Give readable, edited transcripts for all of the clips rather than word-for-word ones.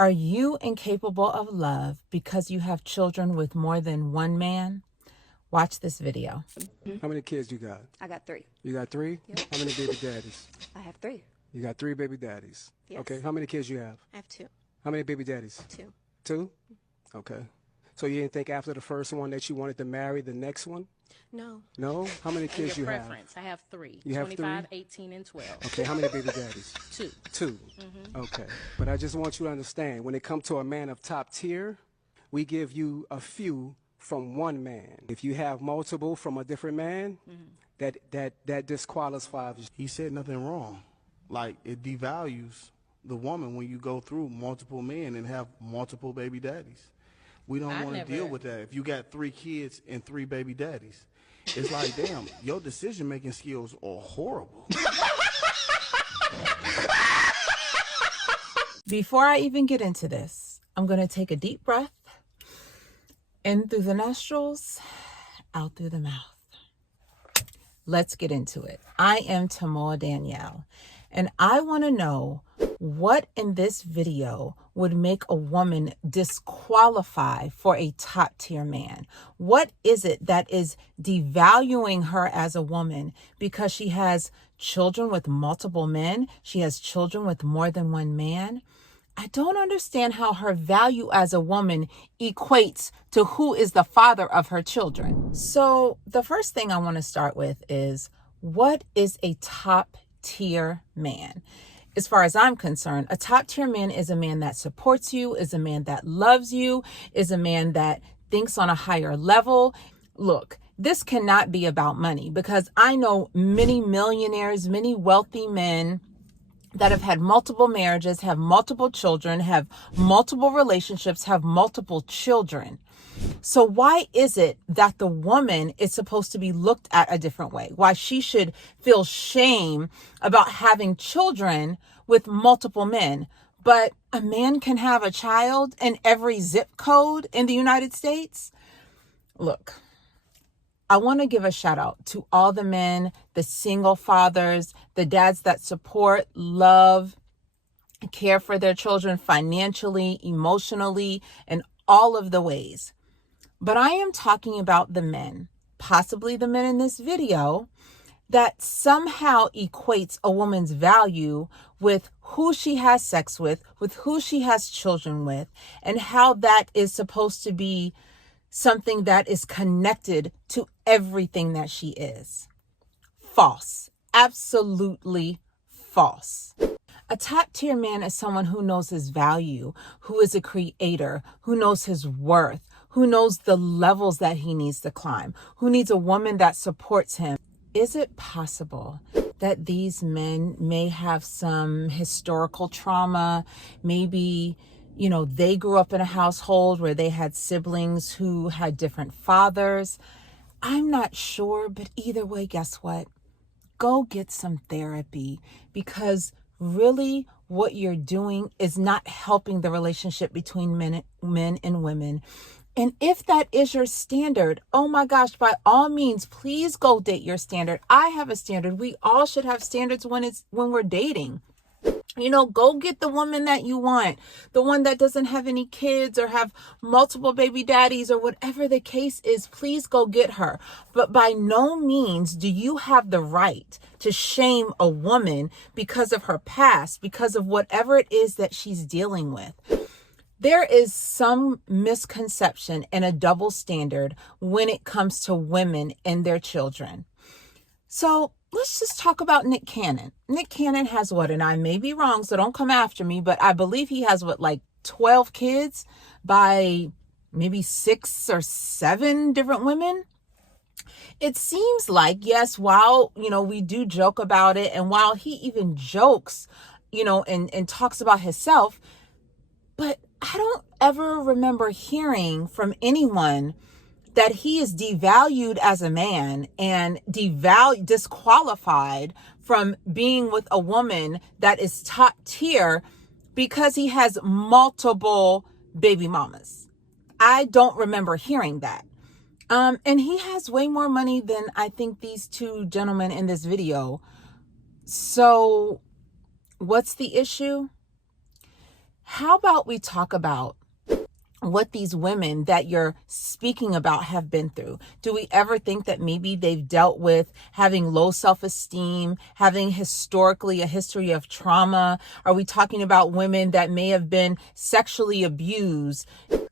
Are you incapable of love because you have children with more than one man? Watch this video. How many kids you got? I got 3. You got 3? Yep. How many baby daddies? I have 3. You got 3 baby daddies. Yes. Okay. How many kids you have? I have 2. How many baby daddies? 2. 2? Okay. So you didn't think after the first one that you wanted to marry the next one? No. No? How many kids your you have? preference. I have 3. You have 25, 3? 18, and 12. Okay. How many baby daddies? 2. 2. Okay. But I just want you to understand, when it comes to a man of top tier, we give you a few from one man. If you have multiple from a different man, that disqualifies you. He said nothing wrong. Like, it devalues the woman when you go through multiple men and have multiple baby daddies. We don't want to deal with that. If you got 3 kids and 3 baby daddies, it's like, damn, your decision-making skills are horrible. Before I even get into this, I'm going to take a deep breath in through the nostrils, out through the mouth. Let's get into it. I am Tamoa Danielle, and I want to know what in this video would make a woman disqualify for a top tier man. What is it that is devaluing her as a woman because she has children with multiple men? She has children with more than one man. I don't understand how her value as a woman equates to who is the father of her children. So the first thing I want to start with is, what is a top tier man? As far as I'm concerned, a top tier man is a man that supports you, is a man that loves you, is a man that thinks on a higher level. Look, this cannot be about money, because I know many millionaires, many wealthy men that have had multiple marriages, have multiple children, have multiple relationships, have multiple children. So why is it that the woman is supposed to be looked at a different way? Why she should feel shame about having children with multiple men, but a man can have a child in every zip code in the United States? Look, I want to give a shout out to all the men, the single fathers, the dads that support, love, care for their children financially, emotionally, and all of the ways. But I am talking about the men, possibly the men in this video, that somehow equates a woman's value with who she has sex with who she has children with, and how that is supposed to be something that is connected to everything that she is. False. Absolutely false. A top tier man is someone who knows his value, who is a creator, who knows his worth, who knows the levels that he needs to climb, who needs a woman that supports him. Is it possible that these men may have some historical trauma? Maybe, they grew up in a household where they had siblings who had different fathers. I'm not sure, but either way, guess what? Go get some therapy, because really what you're doing is not helping the relationship between men and women. And if that is your standard, oh my gosh, by all means, please go date your standard. I have a standard. We all should have standards when we're dating. Go get the woman that you want, the one that doesn't have any kids or have multiple baby daddies or whatever the case is. Please go get her. But by no means do you have the right to shame a woman because of her past, because of whatever it is that she's dealing with. There is some misconception and a double standard when it comes to women and their children. So let's just talk about Nick Cannon. Nick Cannon has what, and I may be wrong, so don't come after me, but I believe he has 12 kids by maybe 6 or 7 different women. It seems like, yes, while, we do joke about it, and while he even jokes, and talks about himself, but I don't ever remember hearing from anyone that he is devalued as a man and disqualified from being with a woman that is top tier because he has multiple baby mamas. I don't remember hearing that. And he has way more money than I think these 2 gentlemen in this video. So what's the issue? how about we talk about what these women that you're speaking about have been through? Do we ever think that maybe they've dealt with having low self-esteem, having historically a history of trauma? Are we talking about women that may have been sexually abused,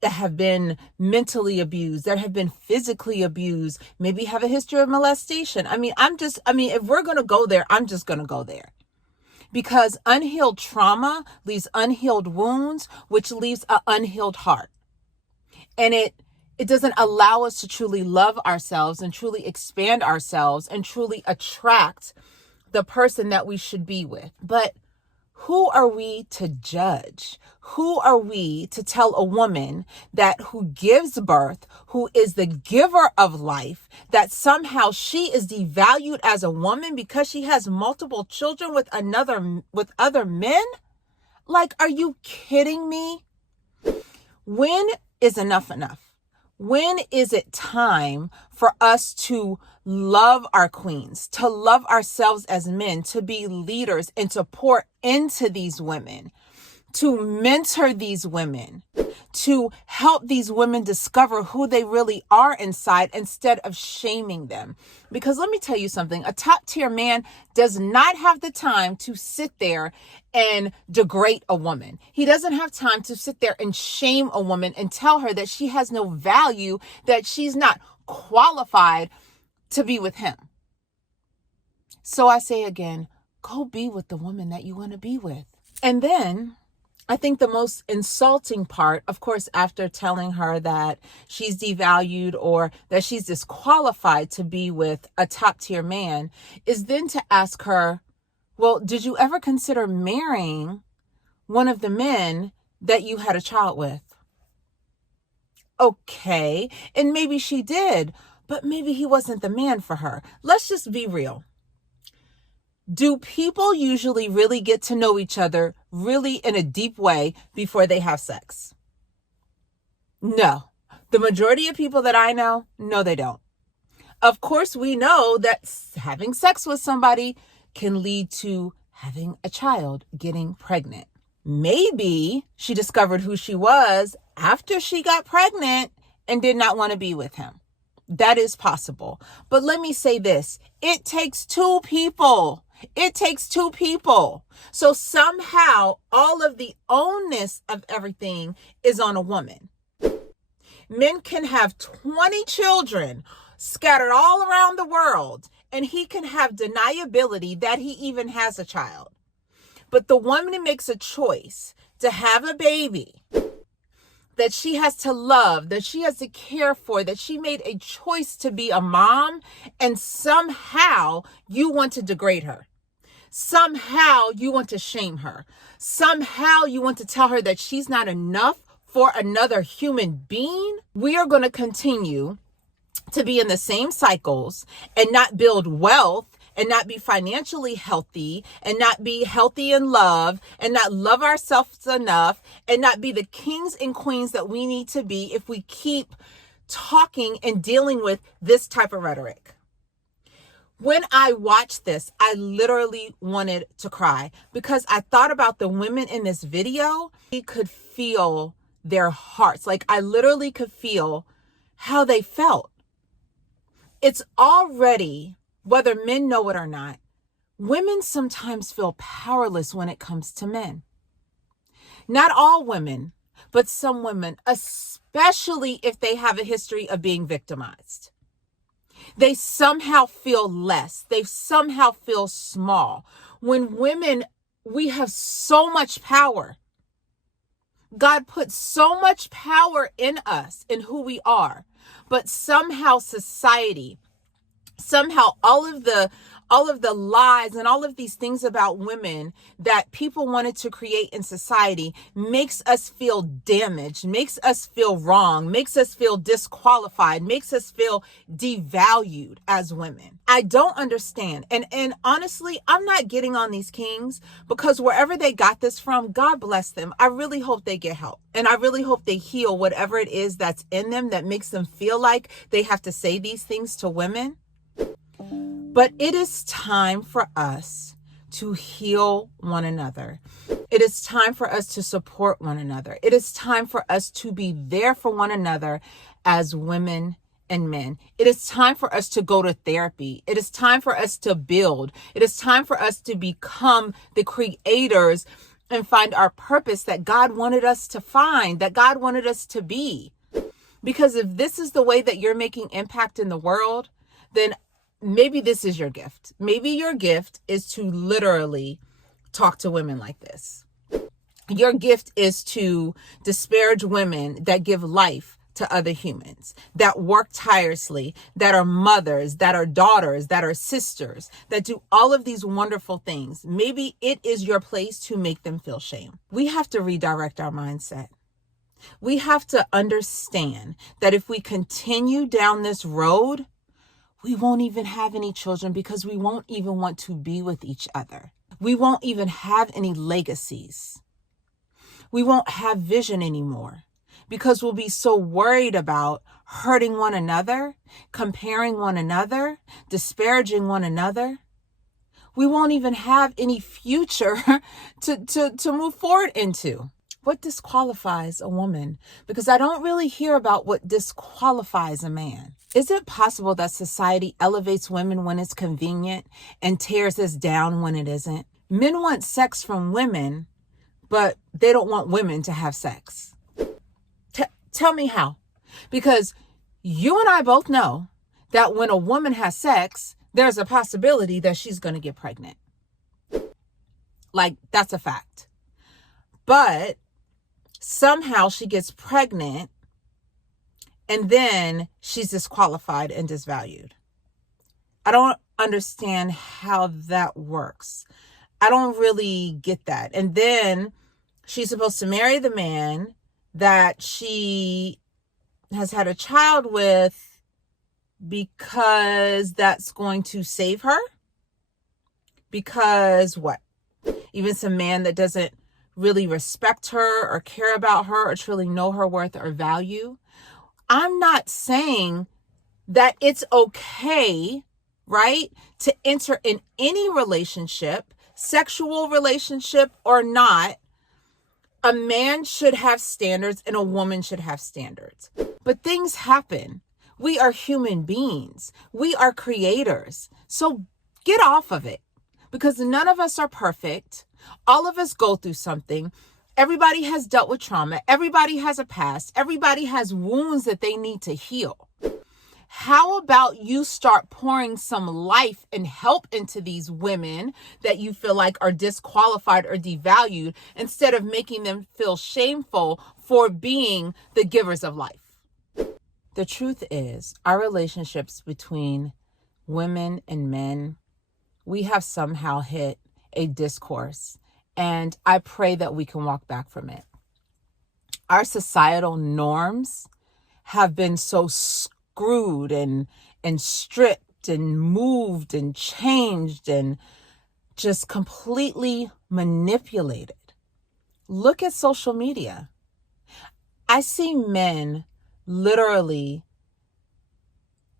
that have been mentally abused, that have been physically abused, maybe have a history of molestation? If we're going to go there, I'm just going to go there. Because unhealed trauma leaves unhealed wounds, which leaves an unhealed heart. And it doesn't allow us to truly love ourselves and truly expand ourselves and truly attract the person that we should be with. But who are we to judge? Who are we to tell a woman that who gives birth, who is the giver of life, that somehow she is devalued as a woman because she has multiple children with other men? Like, are you kidding me? When is enough enough? When is it time for us to love our queens, to love ourselves as men, to be leaders and to pour into these women, to mentor these women, to help these women discover who they really are inside instead of shaming them? Because let me tell you something, a top tier man does not have the time to sit there and degrade a woman. He doesn't have time to sit there and shame a woman and tell her that she has no value, that she's not qualified to be with him. So I say again, go be with the woman that you want to be with. And then I think the most insulting part, of course, after telling her that she's devalued or that she's disqualified to be with a top tier man, is then to ask her, well, did you ever consider marrying one of the men that you had a child with? Okay, and maybe she did, but maybe he wasn't the man for her. Let's just be real. Do people usually really get to know each other really in a deep way before they have sex? No. The majority of people that I know, no, they don't. Of course, we know that having sex with somebody can lead to having a child, getting pregnant. Maybe she discovered who she was after she got pregnant and did not want to be with him. That is possible. But let me say this, it takes two people. It takes two people. So somehow all of the onus of everything is on a woman. Men can have 20 children scattered all around the world, and he can have deniability that he even has a child. But the woman makes a choice to have a baby that she has to love, that she has to care for, that she made a choice to be a mom, and somehow you want to degrade her. Somehow you want to shame her. Somehow you want to tell her that she's not enough for another human being. We are going to continue to be in the same cycles and not build wealth and not be financially healthy and not be healthy in love and not love ourselves enough and not be the kings and queens that we need to be if we keep talking and dealing with this type of rhetoric. When I watched this, I literally wanted to cry because I thought about the women in this video. I could feel their hearts. Like I literally could feel how they felt. It's already, whether men know it or not, women sometimes feel powerless when it comes to men. Not all women, but some women, especially if they have a history of being victimized. They somehow feel less. They somehow feel small. When women, we have so much power. God put so much power in us, in who we are. But somehow society, somehow all of the lies and all of these things about women that people wanted to create in society makes us feel damaged, makes us feel wrong, makes us feel disqualified, makes us feel devalued as women. I don't understand. And honestly, I'm not getting on these kings because wherever they got this from, God bless them. I really hope they get help. And I really hope they heal whatever it is that's in them that makes them feel like they have to say these things to women. But it is time for us to heal one another. It is time for us to support one another. It is time for us to be there for one another as women and men. It is time for us to go to therapy. It is time for us to build. It is time for us to become the creators and find our purpose that God wanted us to find, that God wanted us to be. Because if this is the way that you're making impact in the world, then maybe this is your gift. Maybe your gift is to literally talk to women like this. Your gift is to disparage women that give life to other humans, that work tirelessly, that are mothers, that are daughters, that are sisters, that do all of these wonderful things. Maybe it is your place to make them feel shame. We have to redirect our mindset. We have to understand that if we continue down this road, we won't even have any children because we won't even want to be with each other. We won't even have any legacies. We won't have vision anymore because we'll be so worried about hurting one another, comparing one another, disparaging one another. We won't even have any future to move forward into. What disqualifies a woman? Because I don't really hear about what disqualifies a man. Is it possible that society elevates women when it's convenient and tears us down when it isn't? Men want sex from women, but they don't want women to have sex. Tell me how. Because you and I both know that when a woman has sex, there's a possibility that she's going to get pregnant. Like, that's a fact. But somehow she gets pregnant and then she's disqualified and disvalued. I don't understand how that works. I don't really get that. And then she's supposed to marry the man that she has had a child with because that's going to save her. Because what? Even some man that doesn't really respect her or care about her or truly know her worth or value. I'm not saying that it's okay, right, to enter in any relationship, sexual relationship or not. A man should have standards and a woman should have standards. But things happen. We are human beings. We are creators. So get off of it because none of us are perfect. All of us go through something. Everybody has dealt with trauma. Everybody has a past. Everybody has wounds that they need to heal. How about you start pouring some life and help into these women that you feel like are disqualified or devalued instead of making them feel shameful for being the givers of life? The truth is, our relationships between women and men, we have somehow hit a discourse, and I pray that we can walk back from it. Our societal norms have been so screwed and stripped and moved and changed and just completely manipulated. Look at social media. I see men literally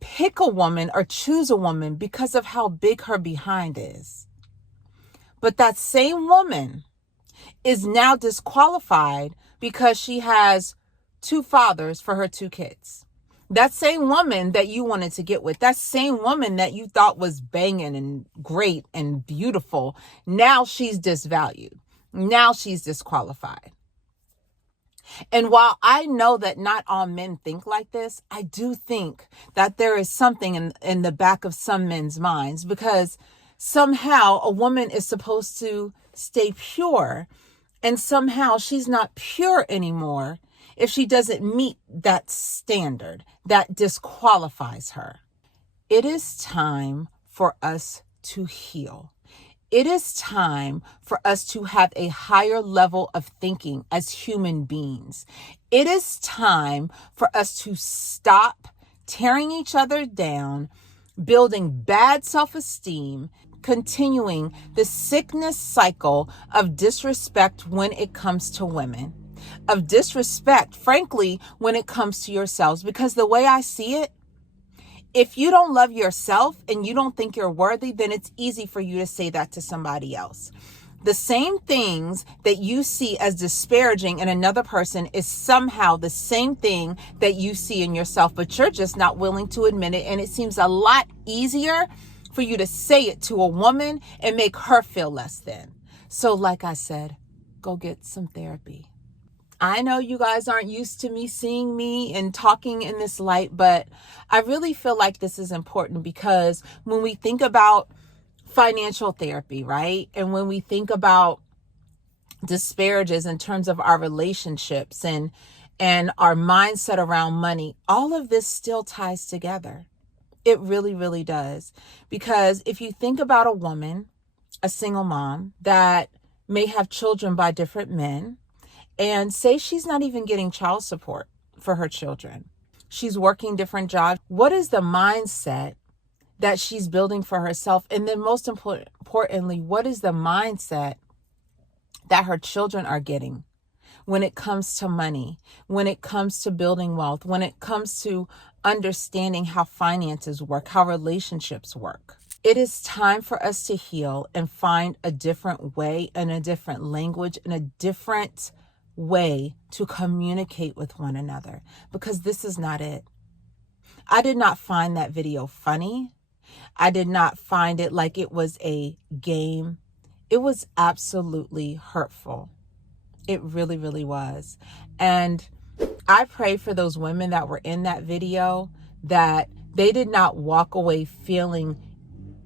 pick a woman or choose a woman because of how big her behind is. But that same woman is now disqualified because she has 2 fathers for her 2 kids. That same woman that you wanted to get with, that same woman that you thought was banging and great and beautiful, now she's disvalued. Now she's disqualified. And while I know that not all men think like this, I do think that there is something in the back of some men's minds, because somehow a woman is supposed to stay pure, and somehow she's not pure anymore if she doesn't meet that standard that disqualifies her. It is time for us to heal. It is time for us to have a higher level of thinking as human beings. It is time for us to stop tearing each other down, building bad self-esteem, continuing the sickness cycle of disrespect when it comes to women, of disrespect, frankly, when it comes to yourselves. Because the way I see it, If you don't love yourself and you don't think you're worthy, then it's easy for you to say that to somebody else. The same things that you see as disparaging in another person is somehow the same thing that you see in yourself, but you're just not willing to admit it. And it seems a lot easier for you to say it to a woman and make her feel less than. So like I said, go get some therapy. I know you guys aren't used to me seeing me and talking in this light, but I really feel like this is important because when we think about financial therapy, right? And when we think about disparages in terms of our relationships and our mindset around money, all of this still ties together. It really, really does. Because if you think about a woman, a single mom that may have children by different men, and say she's not even getting child support for her children, she's working different jobs, what is the mindset that she's building for herself? And then most importantly, what is the mindset that her children are getting when it comes to money, when it comes to building wealth, when it comes to understanding how finances work, how relationships work? It is time for us to heal and find a different way and a different language and a different way to communicate with one another, because this is not it. I did not find that video funny. I did not find it like it was a game. It was absolutely hurtful. It really, really was. And I pray for those women that were in that video that they did not walk away feeling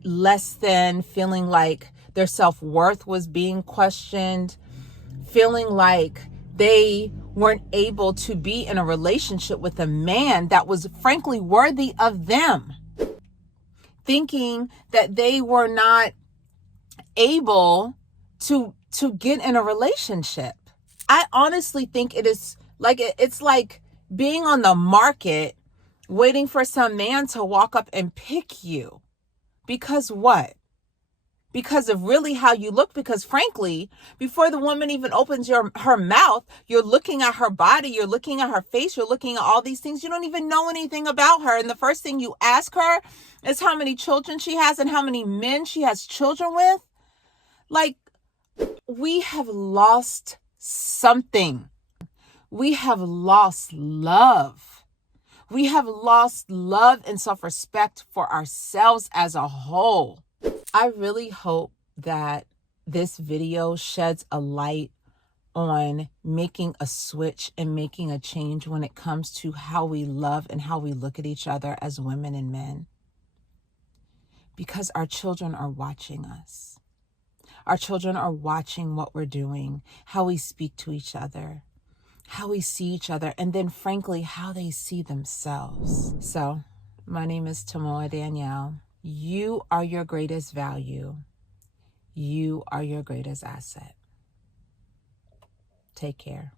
less than, feeling like their self-worth was being questioned, feeling like they weren't able to be in a relationship with a man that was frankly worthy of them, thinking that they were not able to get in a relationship. I honestly think it is like, it's like being on the market waiting for some man to walk up and pick you. Because what? Because of really how you look. Because frankly, before the woman even opens her mouth, you're looking at her body, you're looking at her face, you're looking at all these things. You don't even know anything about her. And the first thing you ask her is how many children she has and how many men she has children with. Like, we have lost something. We have lost love. We have lost love and self-respect for ourselves as a whole. I really hope that this video sheds a light on making a switch and making a change when it comes to how we love and how we look at each other as women and men. Because our children are watching us. Our children are watching what we're doing, how we speak to each other, how we see each other, and then frankly, how they see themselves. So, my name is Tamoa Danielle. You are your greatest value. You are your greatest asset. Take care.